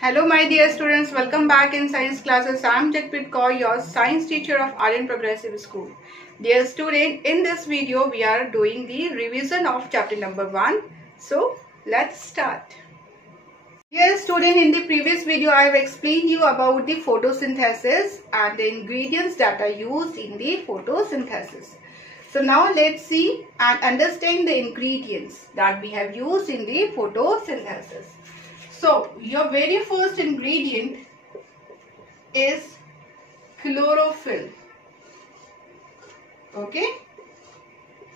Hello my dear students, welcome back in science classes. I am Jagpreet Kaur, your science teacher of Aryan Progressive School. Dear student, in this video we are doing the revision of chapter number 1. So let's start. Dear student, in the previous video I have explained you about the photosynthesis and the ingredients that are used in the photosynthesis. So now let's see and understand the ingredients that we have used in the photosynthesis. So your very first ingredient is chlorophyll. Okay,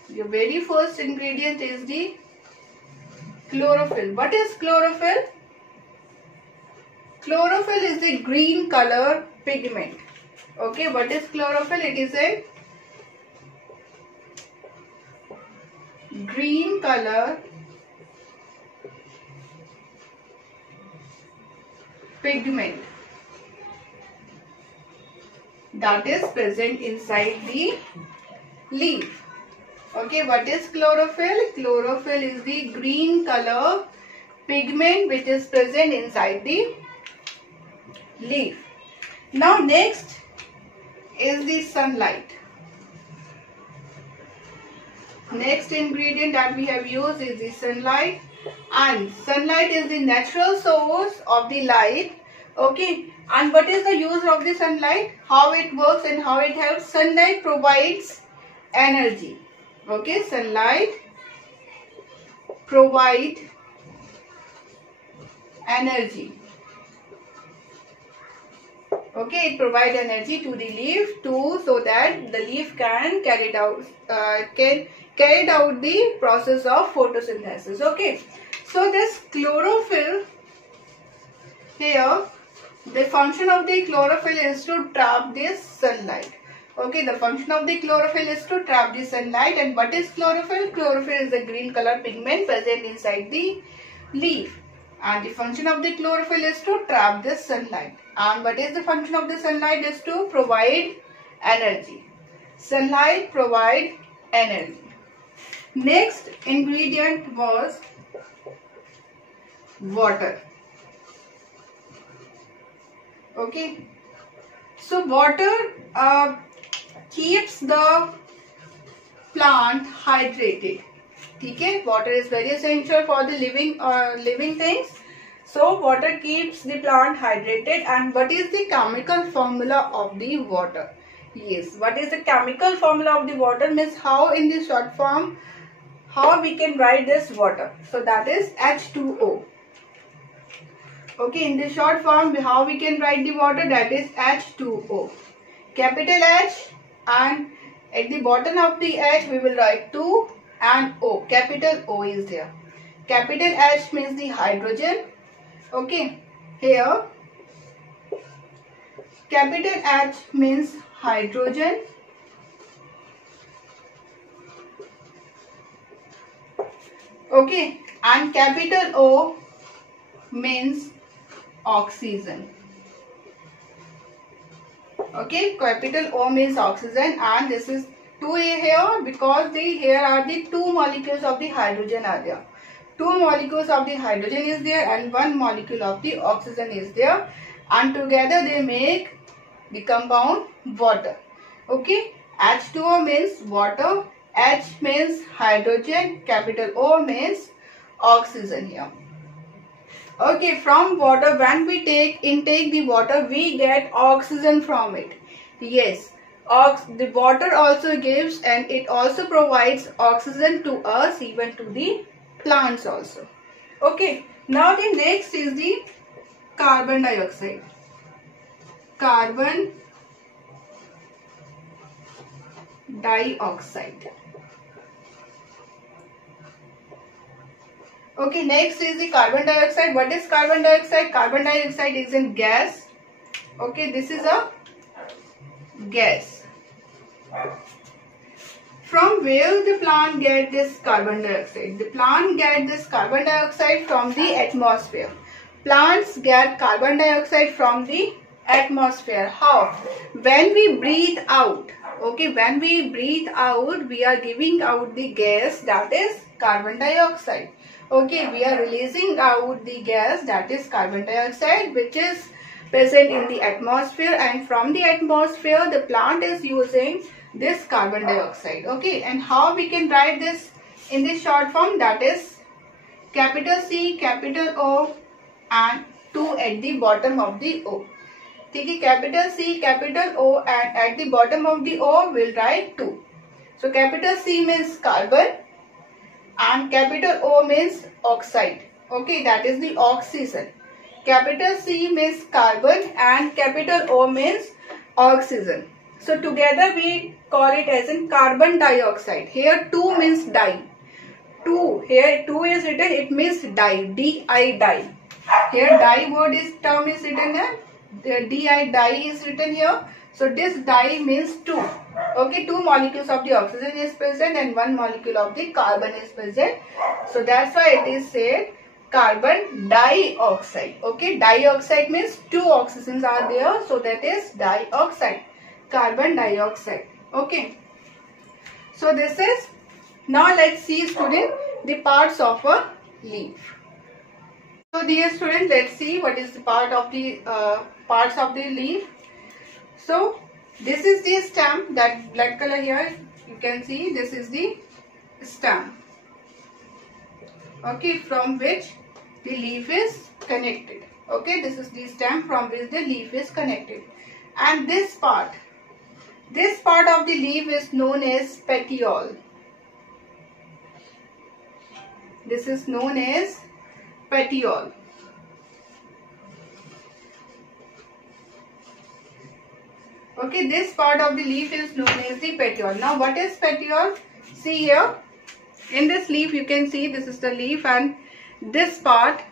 your very first ingredient is the chlorophyll. What is chlorophyll? Chlorophyll is the green color pigment. Okay, what is chlorophyll? It is a green color pigment that is present inside the leaf. Okay, what is chlorophyll? Chlorophyll is the green color pigment which is present inside the leaf. Now next is the sunlight. Next ingredient that we have used is the sunlight. And sunlight is the natural source of the light. Okay, and what is the use of the sunlight? How it works and how it helps? Sunlight provides energy. Okay, sunlight provide energy. Okay, it provides energy to the leaf so that the leaf can carry out the process of photosynthesis. Okay, so this chlorophyll here, the function of the chlorophyll is to trap this sunlight. Okay, the function of the chlorophyll is to trap the sunlight. And what is chlorophyll? Chlorophyll is the green color pigment present inside the leaf, and the function of the chlorophyll is to trap this sunlight. And what is the function of the sunlight? Is to provide energy. Sunlight provide energy. Next ingredient was water. Okay, so water keeps the plant hydrated. Okay, water is very essential for the living things. So water keeps the plant hydrated. And what is the chemical formula of the water? Yes, what is the chemical formula of the water? Means how in the short form, how we can write this water? So that is H2O. Okay, in the short form, how we can write the water? That is H2O. Capital H, and at the bottom of the H we will write 2 and O. Capital O is there. Capital H means the hydrogen. Okay, here capital H means hydrogen. Okay, and capital O means oxygen. Okay, capital O means oxygen, and this is 2A here because here are the 2 molecules of the hydrogen are there. 2 molecules of the hydrogen is there and 1 molecule of the oxygen is there, and together they make the compound water. Okay, H2O means water, H means hydrogen, capital O means oxygen here. Okay, from water, when we intake the water, we get oxygen from it. Yes, the water also gives and it also provides oxygen to us, even to the plants also. Okay, now the next is the carbon dioxide. Carbon dioxide. Okay, next is the carbon dioxide. What is carbon dioxide? Carbon dioxide is a gas. Okay, this is a gas. From where the plant get this carbon dioxide? The plant get this carbon dioxide from the atmosphere. Plants get carbon dioxide from the atmosphere. How? When we breathe out. Okay, when we breathe out, we are giving out the gas, that is carbon dioxide. Okay, we are releasing out the gas, that is carbon dioxide, which is present in the atmosphere, and from the atmosphere the plant is using this carbon dioxide. Okay, and how we can write this in the short form, that is capital C, capital O and 2 at the bottom of the O. Okay, capital C, capital O, and at the bottom of the O we'll write 2. So capital C means carbon and capital O means oxide. Okay, that is the oxygen. Capital C means carbon and capital O means oxygen. So together we call it as in carbon dioxide. Here 2 means di. 2, here 2 is written, it means di, di, di. Here di word is term is written here, the di, di is written here. So this di means 2. Okay, 2 molecules of the oxygen is present and 1 molecule of the carbon is present. So that's why it is said carbon dioxide. Okay, dioxide means 2 oxygens are there, so that is dioxide, carbon dioxide. Okay, so this is, now let's see student the parts of a leaf. So dear student, let's see what is the part of the parts of the leaf. So this is the stem, that black color here you can see, this is the stem. Okay, from which the leaf is connected. Okay, this is the stem from which the leaf is connected. And this part of the leaf is known as petiole. This is known as petiole. Okay, this part of the leaf is known as the petiole. Now what is petiole? See here, in this leaf you can see this is the leaf, and this part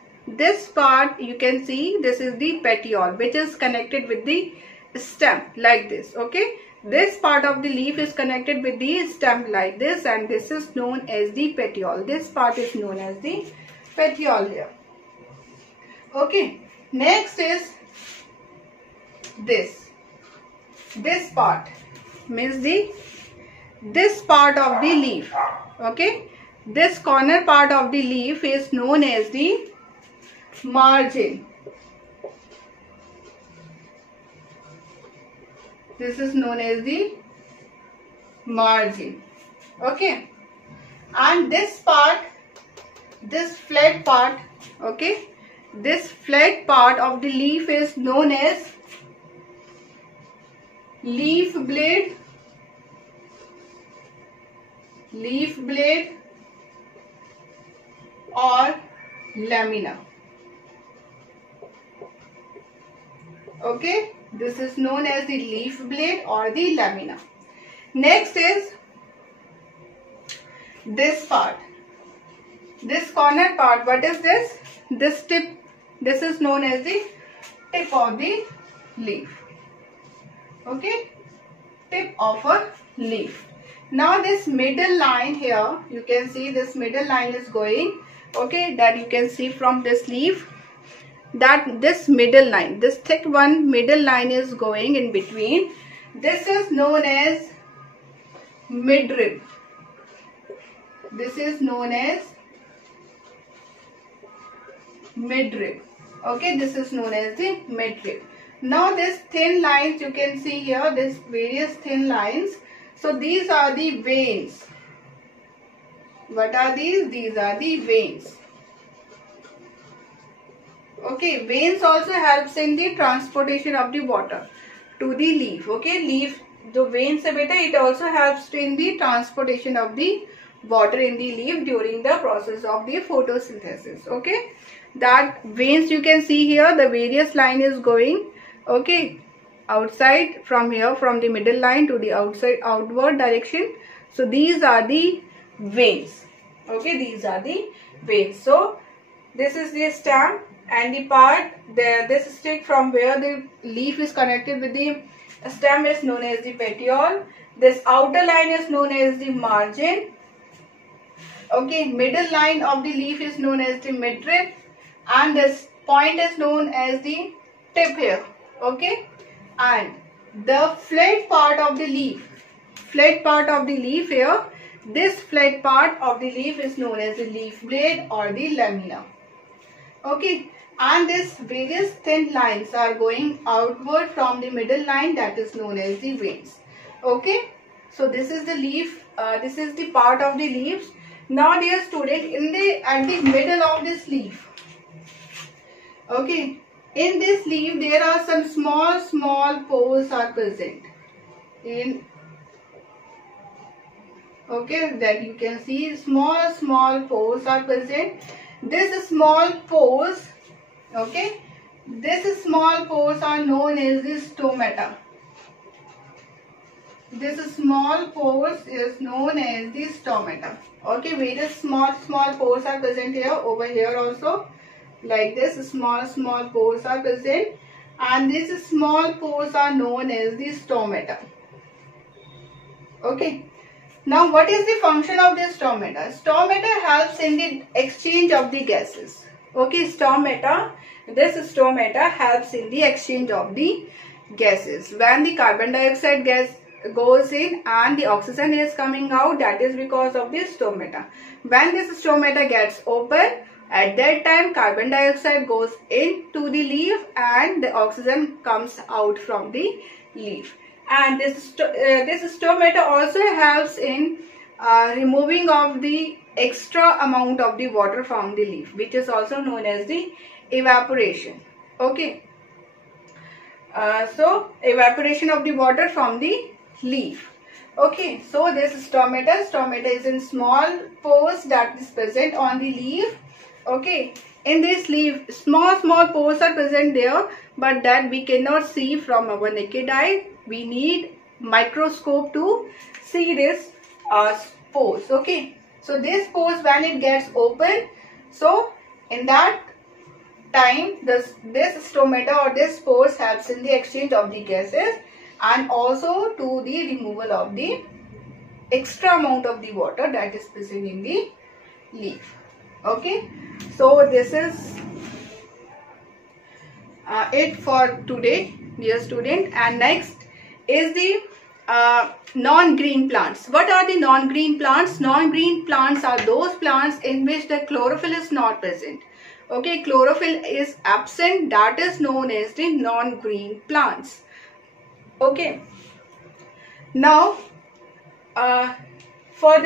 you can see this is the petiole, which is connected with the stem like this. Okay, this part of the leaf is connected with the stem like this, and this is known as the petiole. This part is known as the petiole here. Okay, next is this part means this part of the leaf. Okay, this corner part of the leaf is known as the margin. This is known as the margin. Okay, and this part, this flat part, okay, this flat part of the leaf is known as leaf blade, or lamina. Okay, this is known as the leaf blade or the lamina. Next is this part, this corner part. What is this? This tip, this is known as the tip of the leaf. Okay, tip of a leaf. Now this middle line here, you can see this middle line is going, okay, that you can see from this leaf, that this middle line, this thick one middle line is going in between. This is known as midrib. This is known as midrib. Okay, this is known as the midrib. Now this thin lines you can see here, this various thin lines. So these are the veins. What are these? These are the veins. Okay, veins also helps in the transportation of the water to the leaf. Okay, leaf, the veins se beta, it also helps in the transportation of the water in the leaf during the process of the photosynthesis. Okay, that veins you can see here, the various line is going, okay, outside from here, from the middle line to the outside outward direction. So these are the veins. Okay, these are the veins. So this is the stem, and the part there, this stick from where the leaf is connected with the stem is known as the petiole. This outer line is known as the margin. Okay, middle line of the leaf is known as the midrib, and this point is known as the tip here. Okay, and the flat part of the leaf here, This flat part of the leaf is known as the leaf blade or the lamina. Okay, and these various thin lines are going outward from the middle line, that is known as the veins. Okay, so this is the leaf, this is the part of the leaves. Now dear student, at the middle of this leaf, okay, in this leaf there are some small pores are present. Okay, that you can see small pores are present. This small pores, okay, this small pores are known as the stomata. This small pores is known as the stomata. Okay, various small pores are present here, over here also, like this small pores are present, and these small pores are known as the stomata. Okay. Now, what is the function of this stomata? Stomata helps in the exchange of the gases. Okay, this stomata helps in the exchange of the gases. When the carbon dioxide gas goes in and the oxygen is coming out, that is because of this stomata. When this stomata gets open, at that time carbon dioxide goes into the leaf and the oxygen comes out from the leaf. And this stomata also helps in removing of the extra amount of the water from the leaf, which is also known as the evaporation. Okay. So evaporation of the water from the leaf. Okay. So this stomata is in small pores that is present on the leaf. Okay. In this leaf, small pores are present there, but that we cannot see from our naked eye. We need microscope to see this pores. Okay, so this pores, when it gets open, so in that time this stomata or this pores helps in the exchange of the gases and also to the removal of the extra amount of the water that is present in the leaf. Okay, so this is it for today, dear student. And next is the non-green plants. What are the non-green plants? Non-green plants are those plants in which the chlorophyll is not present. Okay, chlorophyll is absent, that is known as the non-green plants. Okay, now for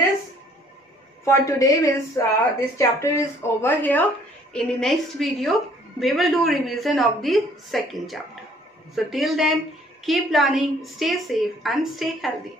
today means this chapter is over here. In the next video we will do revision of the second chapter. So till then, keep learning, stay safe and stay healthy.